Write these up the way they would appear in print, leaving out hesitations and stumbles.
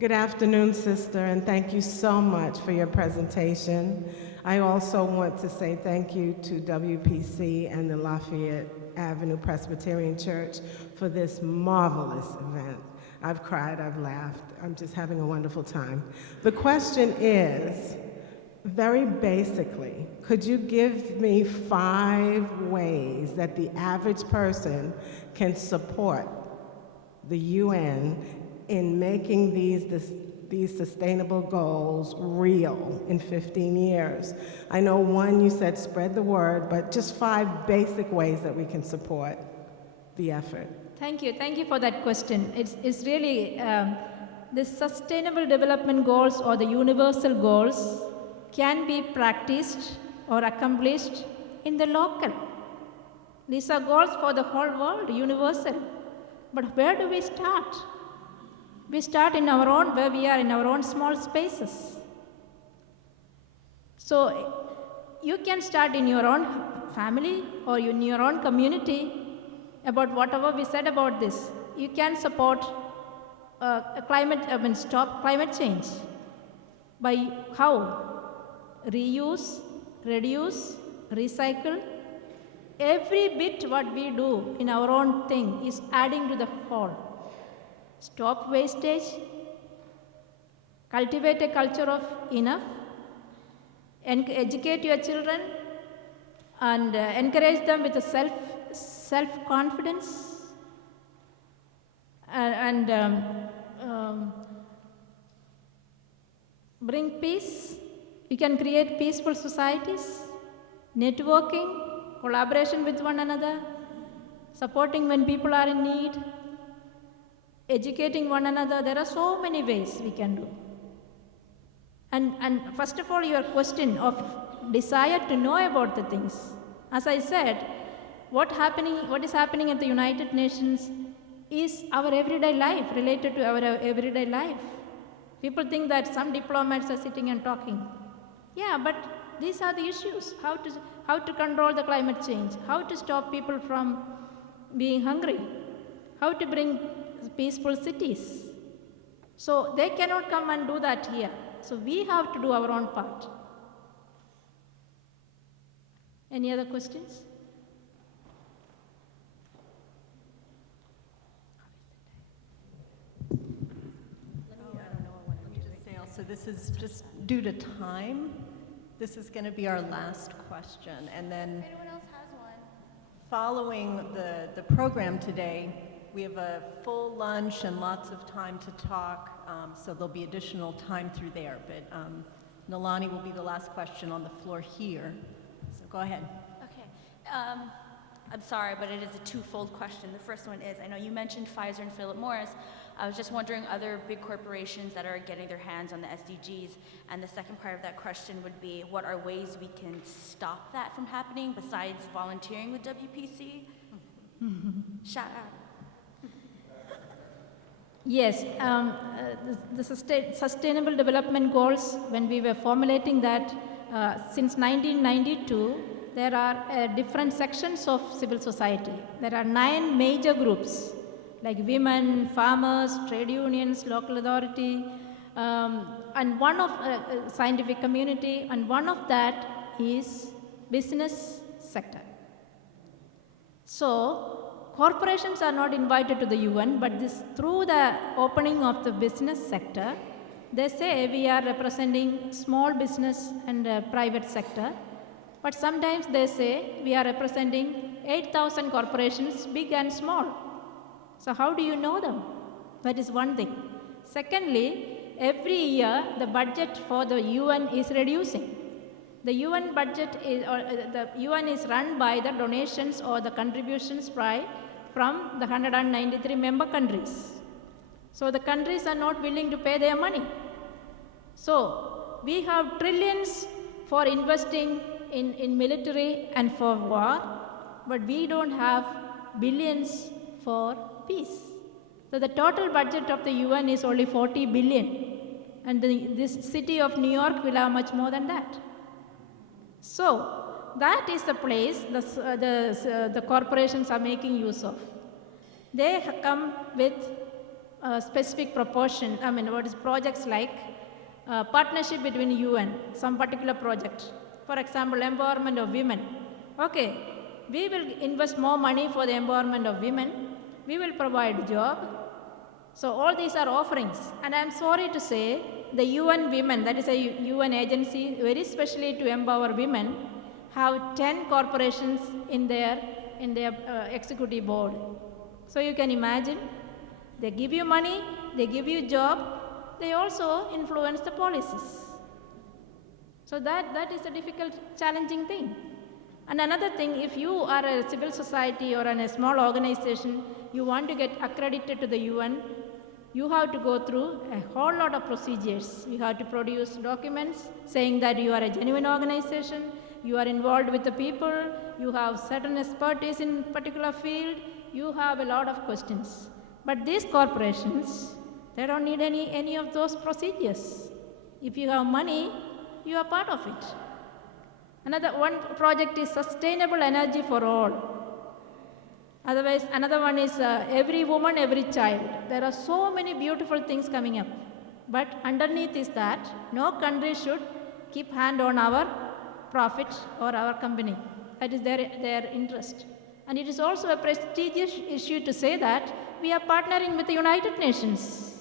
Good afternoon, sister, and thank you so much for your presentation. I also want to say thank you to WPC and the Lafayette Avenue Presbyterian Church for this marvelous event. I've cried, I've laughed, I'm just having a wonderful time. The question is, very basically, could you give me 5 ways that the average person can support the UN in making these sustainable goals real in 15 years? I know one, you said spread the word, but just 5 basic ways that we can support the effort. Thank you for that question. It's really, the sustainable development goals or the universal goals can be practiced or accomplished in the local. These are goals for the whole world, universal. But where do we start? We start in our own, where we are in our own small spaces. So you can start in your own family or in your own community about whatever we said about this. You can support stop climate change. By how? Reuse, reduce, recycle. Every bit what we do in our own thing is adding to the whole. Stop wastage, cultivate a culture of enough, educate your children, and encourage them with a self-confidence, bring peace. We can create peaceful societies, networking, collaboration with one another, supporting when people are in need, educating one another. There are so many ways we can do. And first of all, your question of desire to know about the things. As I said, what is happening at the United Nations is our everyday life, related to our everyday life. People think that some diplomats are sitting and talking. Yeah, but these are the issues. How to control the climate change, how to stop people from being hungry, how to bring peaceful cities. So they cannot come and do that here. So we have to do our own part. Any other questions? So this is just due to time. This is going to be our last question. And then If anyone else has one. following the program today, we have a full lunch and lots of time to talk, so there'll be additional time through there. But Nalani will be the last question on the floor here. So go ahead. Okay. I'm sorry, but it is a twofold question. The first one is, I know you mentioned Pfizer and Philip Morris. I was just wondering other big corporations that are getting their hands on the SDGs. And the second part of that question would be, what are ways we can stop that from happening besides volunteering with WPC? Shout out. Yes, the Sustainable Development Goals, when we were formulating that since 1992, there are different sections of civil society. There are 9 major groups, like women, farmers, trade unions, local authority, and one of scientific community, and one of that is business sector. So corporations are not invited to the UN, but through the opening of the business sector, they say we are representing small business and private sector. But sometimes they say we are representing 8,000 corporations, big and small. So how do you know them? That is one thing. Secondly, every year the budget for the UN is reducing. The UN budget is, or the UN is run by the donations or the contributions from the 193 member countries. So the countries are not willing to pay their money. So we have trillions for investing in military and for war, but we don't have billions for peace. So the total budget of the UN is only 40 billion, and this city of New York will have much more than that. So that is the place the corporations are making use of. They come with specific proportion, what is projects like partnership between UN, some particular project. For example, empowerment of women. Okay, we will invest more money for the empowerment of women. We will provide job. So all these are offerings. And I'm sorry to say, the UN Women, that is a UN agency, very specially to empower women, have 10 corporations in their executive board. So you can imagine, they give you money, they give you job, they also influence the policies. So that is a difficult, challenging thing. And another thing, if you are a civil society or in a small organization, you want to get accredited to the UN, you have to go through a whole lot of procedures. You have to produce documents saying that you are a genuine organization, you are involved with the people, you have certain expertise in particular field, you have a lot of questions. But these corporations, they don't need any of those procedures. If you have money, you are part of it. Another one project is sustainable energy for all. Otherwise, another one is every woman, every child. There are so many beautiful things coming up. But underneath is that no country should keep hand on our profit or our company. That is their interest. And it is also a prestigious issue to say that we are partnering with the United Nations.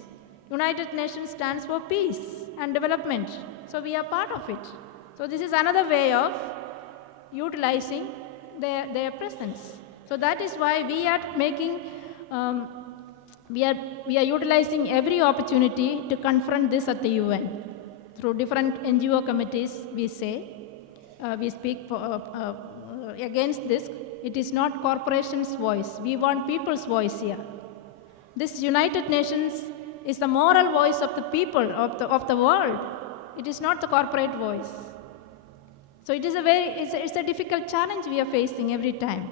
United Nations stands for peace and development. So we are part of it. So this is another way of utilizing their presence. So that is why we are making, we are utilizing every opportunity to confront this at the UN. Through different NGO committees, we speak against this. It is not corporations' voice. We want people's voice here. This United Nations is the moral voice of the people, of the world. It is not the corporate voice. So it is it's a difficult challenge we are facing every time.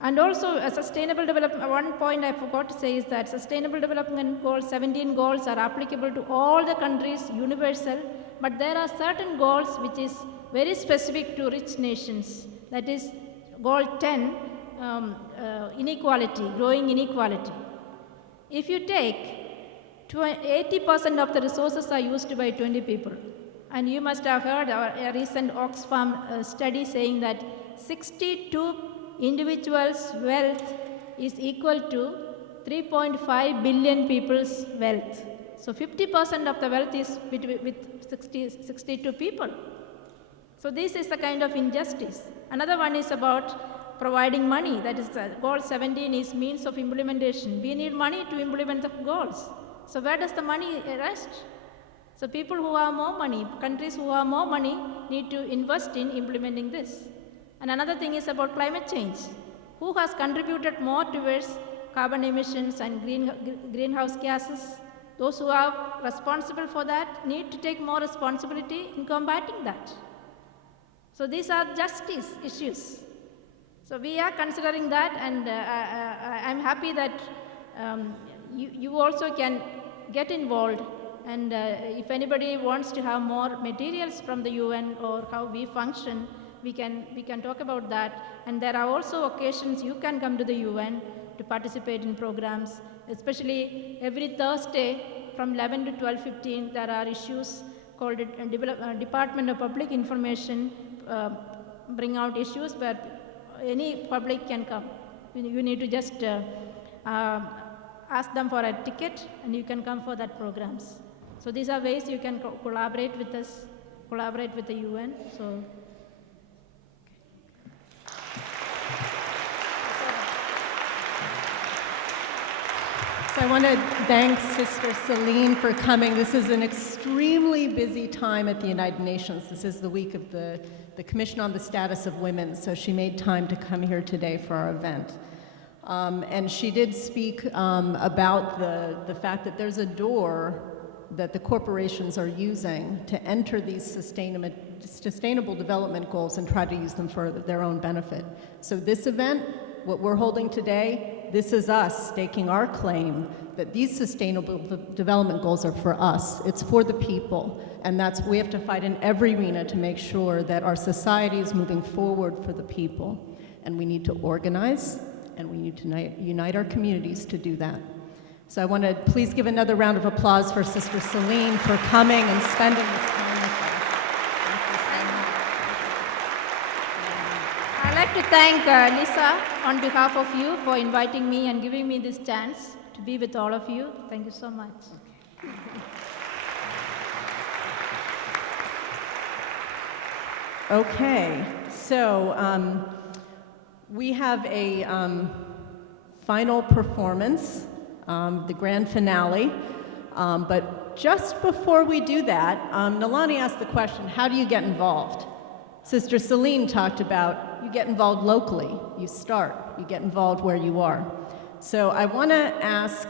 And also a sustainable development, one point I forgot to say is that sustainable development goals, 17 goals are applicable to all the countries, universal, but there are certain goals which is very specific to rich nations. That is goal 10, inequality, growing inequality. If you take 80% of the resources are used by 20 people. And you must have heard a recent Oxfam study saying that 62 individuals' wealth is equal to 3.5 billion people's wealth. So 50% of the wealth is with 62 people. So this is the kind of injustice. Another one is about providing money. That is goal 17 is means of implementation. We need money to implement the goals. So where does the money rest? So people who have more money, countries who have more money need to invest in implementing this. And another thing is about climate change. Who has contributed more towards carbon emissions and greenhouse gases? Those who are responsible for that need to take more responsibility in combating that. So these are justice issues. So we are considering that, and I'm happy that you also can get involved. And if anybody wants to have more materials from the UN or how we function, we can talk about that. And there are also occasions you can come to the UN to participate in programs, especially every Thursday from 11 to 12:15, there are issues called Department of Public Information, bring out issues where any public can come. You need to just ask them for a ticket and you can come for that programs. So these are ways you can collaborate with us, collaborate with the UN. So I want to thank Sister Celine for coming. This is an extremely busy time at the United Nations. This is the week of the Commission on the Status of Women, so she made time to come here today for our event. And she did speak about the fact that there's a door that the corporations are using to enter these sustainable development goals and try to use them for their own benefit. So this event, what we're holding today, this is us staking our claim that these sustainable development goals are for us. It's for the people. And we have to fight in every arena to make sure that our society is moving forward for the people. And we need to organize, and we need to unite our communities to do that. So I want to please give another round of applause for Sister Celine for coming and spending this time with us. I'd like to thank Lisa on behalf of you for inviting me and giving me this chance to be with all of you. Thank you so much. Okay, so we have a final performance, the grand finale. But just before we do that, Nalani asked the question, how do you get involved? Sister Celine talked about you get involved locally, you start, you get involved where you are. So I want to ask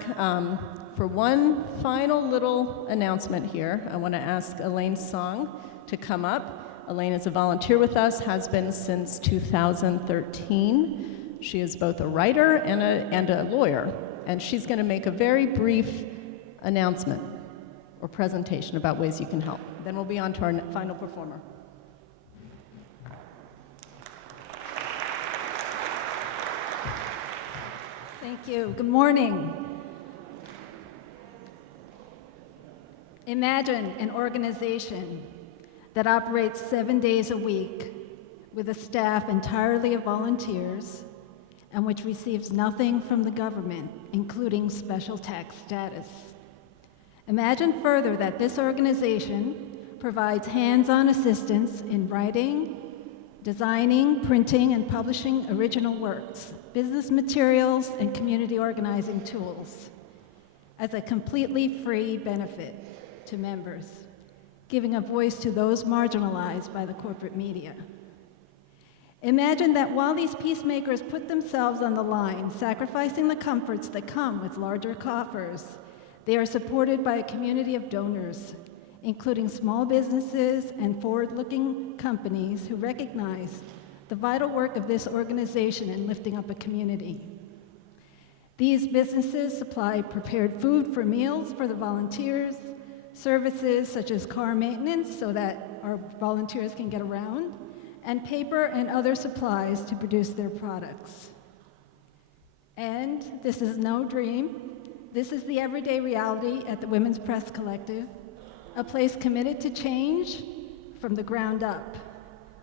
for one final little announcement here. I want to ask Elaine Song to come up. Elaine is a volunteer with us, has been since 2013. She is both a writer and a lawyer, and she's going to make a very brief announcement or presentation about ways you can help. Then we'll be on to our final performer. Thank you. Good morning. Imagine an organization that operates 7 days a week with a staff entirely of volunteers and which receives nothing from the government, including special tax status. Imagine further that this organization provides hands-on assistance in writing, designing, printing, and publishing original works, business materials, and community organizing tools as a completely free benefit to members, giving a voice to those marginalized by the corporate media. Imagine that while these peacemakers put themselves on the line, sacrificing the comforts that come with larger coffers, they are supported by a community of donors, including small businesses and forward-looking companies who recognize the vital work of this organization in lifting up a community. These businesses supply prepared food for meals for the volunteers, services such as car maintenance so that our volunteers can get around, and paper and other supplies to produce their products. And this is no dream. This is the everyday reality at the Women's Press Collective, a place committed to change from the ground up,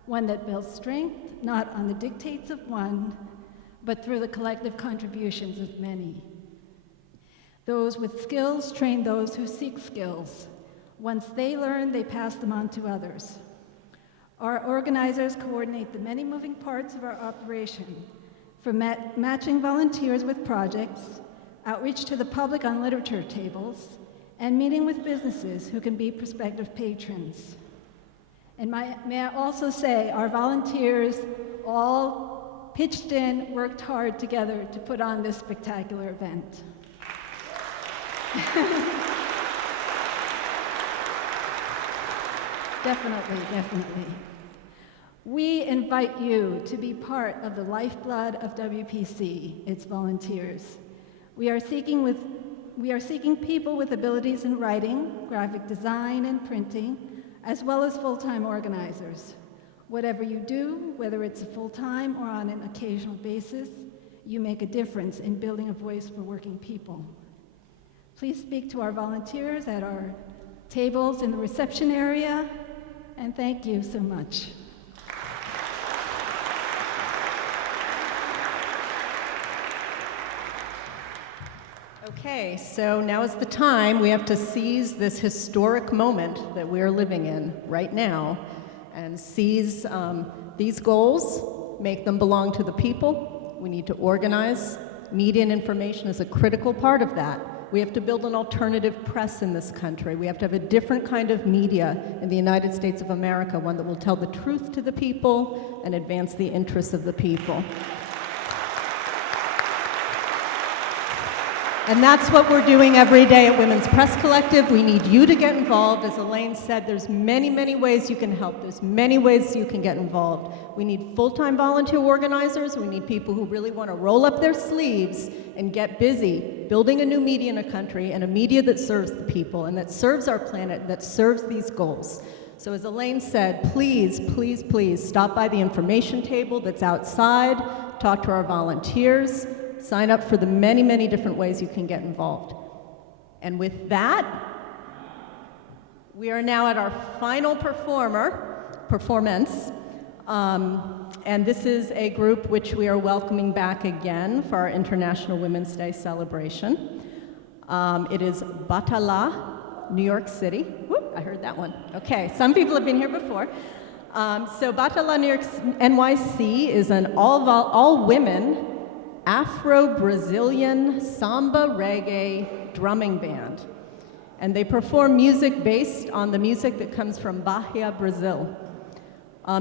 one that builds strength not on the dictates of one, but through the collective contributions of many. Those with skills train those who seek skills. Once they learn, they pass them on to others. Our organizers coordinate the many moving parts of our operation, from matching volunteers with projects, outreach to the public on literature tables, and meeting with businesses who can be prospective patrons. And may I also say, our volunteers all pitched in, worked hard together to put on this spectacular event. Definitely. We invite you to be part of the lifeblood of WPC, its volunteers. We are seeking people with abilities in writing, graphic design, and printing, as well as full-time organizers. Whatever you do, whether it's full-time or on an occasional basis, you make a difference in building a voice for working people. Please speak to our volunteers at our tables in the reception area, and thank you so much. Okay, so now is the time we have to seize this historic moment that we are living in right now and seize these goals, make them belong to the people. We need to organize. Media and information is a critical part of that. We have to build an alternative press in this country. We have to have a different kind of media in the United States of America, one that will tell the truth to the people and advance the interests of the people. And that's what we're doing every day at Women's Press Collective. We need you to get involved. As Elaine said, there's many ways you can help. There's many ways you can get involved. We need full-time volunteer organizers. We need people who really want to roll up their sleeves and get busy building a new media in a country, and a media that serves the people and that serves our planet, that serves these goals. So as Elaine said, please stop by the information table that's outside, talk to our volunteers, sign up for the many different ways you can get involved. And with that, we are now at our final performance. And this is a group which we are welcoming back again for our International Women's Day celebration. It is Batala, New York City. Whoop, I heard that one. Okay, some people have been here before. So Batala, New York, NYC is an all-women Afro-Brazilian samba reggae drumming band. And they perform music based on the music that comes from Bahia, Brazil.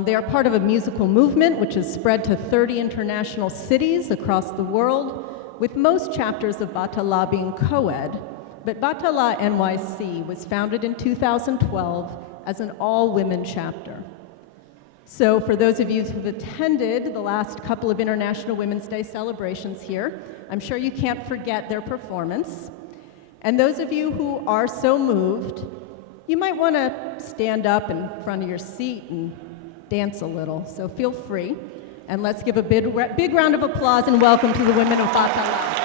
They are part of a musical movement which has spread to 30 international cities across the world, with most chapters of Batala being co-ed. But Batala NYC was founded in 2012 as an all-women chapter. So for those of you who've attended the last couple of International Women's Day celebrations here, I'm sure you can't forget their performance. And those of you who are so moved, you might want to stand up in front of your seat and dance a little, so feel free. And let's give a big round of applause and welcome to the women of Batala.